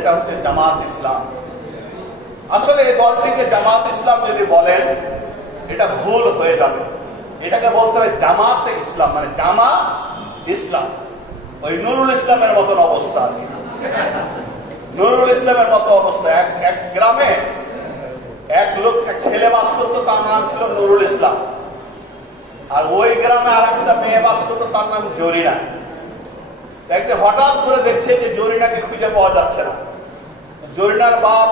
সেটা হচ্ছে জামাত ইসলাম। আসলে এই দলটিকে জামাত ইসলাম যদি বলেন এটা ভুল হয়ে যাবে, এটাকে বলতে হবে জামাতে ইসলাম, মানে জামা ইসলাম। ওই নুরুল ইসলামের মতন অবস্থা, নুরুল ইসলামের মতো অবস্থা। এক গ্রামে এক ছেলে বাস করতো, তার নাম ছিল নুরুল ইসলাম। আর ওই গ্রামে আর একটা মেয়ে বাস করতো, তার নাম জরিনা। একদিন হঠাৎ করে দেখছে যে জরিনাকে খুঁজে পাওয়া যাচ্ছে না। জরিনার বাপ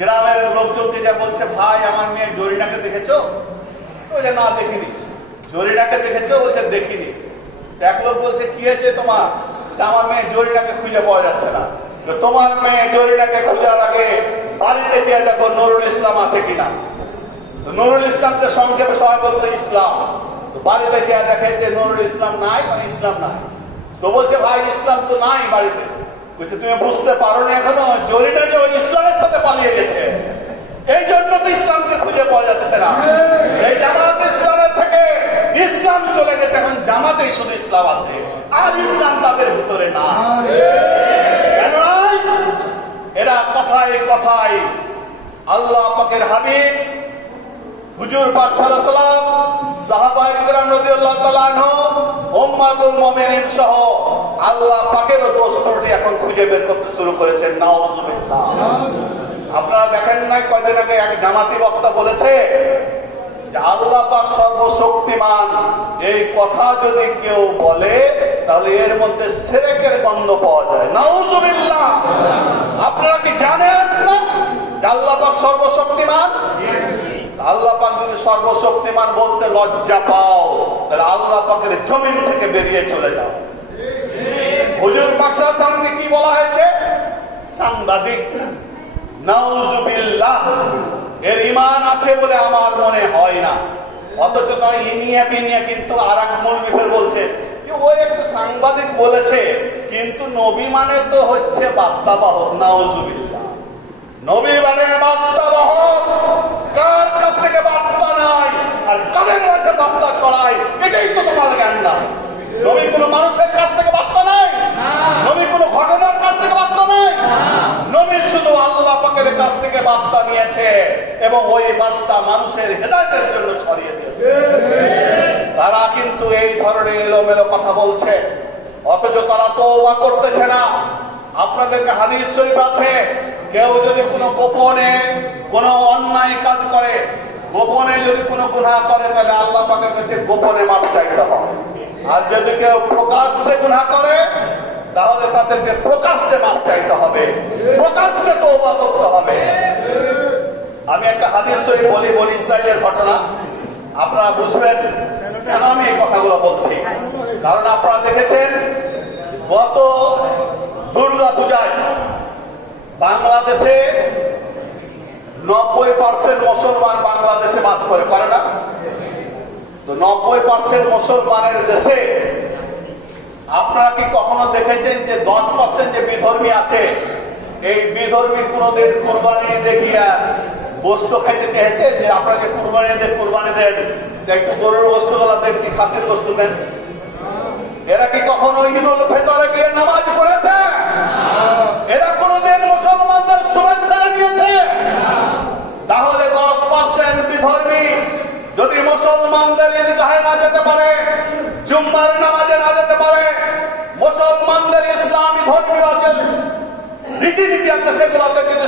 গ্রামের লোকজনকে যা বলছে, ভাই আমার মেয়ে জরিনাকে দেখেছো? বলছে না দেখিনি। জরিনাকে দেখেছো? বলছে দেখিনি। এক লোক বলছে কি হয়েছে তোমার? আমার মেয়ে জরিনাকে খুঁজে পাওয়া যাচ্ছে না। তোমার মেয়ে জরিনাকে খোঁজার আগে বাড়িতে গিয়ে দেখো নুরুল ইসলাম আছে কিনা। নুরুল ইসলামকে সংক্ষেপে সবাই বলতো ইসলাম। বাড়িতে গিয়ে দেখে যে নুরুল ইসলাম নাই, মানে ইসলাম নাই। তো বলছে ভাই ইসলাম তো নাই বাড়িতে। বলছে তুমি বুঝতে পারো না এখনো, জরিনা যে ওই ইসলামের সাথে পালিয়ে গেছে, এই জন্য তো ইসলামকে খুঁজে পাওয়া যাচ্ছে না। এই জামাত ইসলামের থেকে ইসলাম চলে গেছে, এখন জামাতেই শুধু ইসলাম আছে, আর ইসলাম তাদের ভিতরে না। কেন নাই? এরা কথায় কথায় আল্লাহ পাকের হাবিব হুজুর পাক সাল্লাল্লাহু আলাইহি ওয়াসাল্লাম, সাহাবায়ে কেরাম রাদিয়াল্লাহু তাআলা আনহু, উম্মাতুল মুমিনিন সহ আল্লাহ পাকের দোষ ত্রুটি এখন খুঁজে বের করতে শুরু করেছেন। নাউযুবিল্লাহ। আপনারা দেখেন না কয়েকদিন আগে এক জামাতি বক্তা বলেছে যে আল্লাহ পাক সর্বশক্তিমান, এই কথা যদি কেউ বলে তাহলে এর মধ্যে শিরকের গন্ধ পাওয়া যায়। নাউযুবিল্লাহ। আপনারা কি জানেন না যে আল্লাহ পাক সর্বশক্তিমান? আল্লাহ পাক যদি সর্বশক্তিমান বলতে লজ্জা পাও, তাহলে আল্লাহ পাকের জমিন থেকে বেরিয়ে চলে যাও। হুজুর পাক সাল্লাল্লাহু আলাইহি ওয়াসাল্লামকে কি বলা হয়েছে? সাংবাদিক। নাউযুবিল্লাহ। এর ঈমান আছে বলে আমার মনে হয় না। অথচ তারা ইনিয়া বিনিয়া কিন্তু আর এক মৌলবী বলছে ওই একটু সাংবাদিক বলেছে, কিন্তু নবী মানে তো হচ্ছে বার্তাবাহক। নাউযুবিল্লাহ। নবী মানে বার্তাবাহক। কার কাছ থেকে বার্তা নাই আর কাদের মধ্যে বার্তা ছড়ায়, এটাই তো তোমার জ্ঞান না। নবী কোনো মানুষের কাছ থেকে বার্তা নাই, নবী কোনো ঘটনার কাছ থেকে বার্তা নাই, নবী শুধু আল্লাহ পাকের কাছ থেকে বার্তা নিয়েছে এবং ওই বার্তা মানুষের হেদায়েতের জন্য ছড়িয়ে দিয়েছে। তারা কিন্তু এই ধরনের এলোমেলো কথা বলছে, অথচ তারা তওবা করতেছে না। আপনাদেরকে হাদিস শরীফ আছে, কেউ যদি কোনো গোপনে কোনো অন্যায় কাজ করে, গোপনে যদি কোনো গুনাহ করে, তাহলে আল্লাহ পাকের কাছে গোপনে মাপ চাইতে হবে। আর যদি কেউ প্রকাশ্যে গুনাহ করে, তাহলে তাদেরকে প্রকাশ্যে মাপ চাইতে হবে, প্রকাশ্যে তওবা করতে হবে। আমি একটা হাদিস শরীফ বলি, বনি ইসরাইলের ঘটনা, আপনারা বুঝবেন কেন আমি এই কথাগুলো বলছি। কারণ আপনারা দেখেছেন গত দুর্গা পূজায় বাংলাদেশে 90% মুসলমান বাংলাদেশে বাস করে, পারে না? তো 90% মুসলমানের দেশে আপনারা কি কখনো দেখেছেন যে 10% যে বিধর্মী আছে, এই বিধর্মী কোনদিন কুরবানি দেখিয়া বস্তু খাইতে চেয়েছে যে আপনাকে কুরবানি দেন, একটু গরুর বস্তু গুলা দেন, কি খাসির বস্তু দেন? এরা কি কখনো ঈদুল ফিতরে গিয়ে নামাজ পড়েছে? এরা কোনদিন মুসলমানদের শুভেচ্ছা দিয়েছে? তাহলে 10% বিধর্মী যদি মুসলমানদের ঈদগাহে না যেতে পারে, জুম্মার নামাজে না যেতে পারে, মুসলমানদের ইসলামী ধর্মীয় যে রীতিনীতি আছে সেগুলোতে যদি